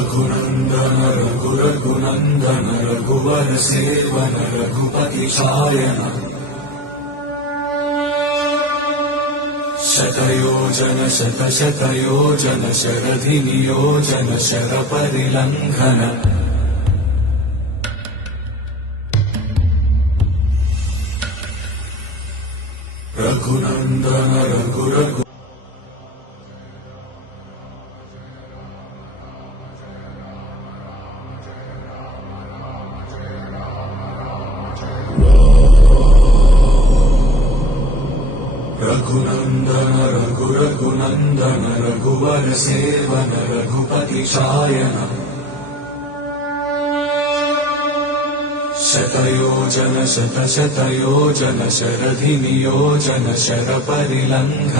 रघुनंदन रघुरघुनंदन रघुवर seven Raghupati Shayan शतयोजन शतशतयोजन शरधि नियोजन शरपरिलंघन रघुनंदन रघुरघु रघुनंदन रघुरघुनंदन रघुवर seven Raghupati Shayan शतयोजन शतशतयोजन शरधि नियोजन शरपरिलंघन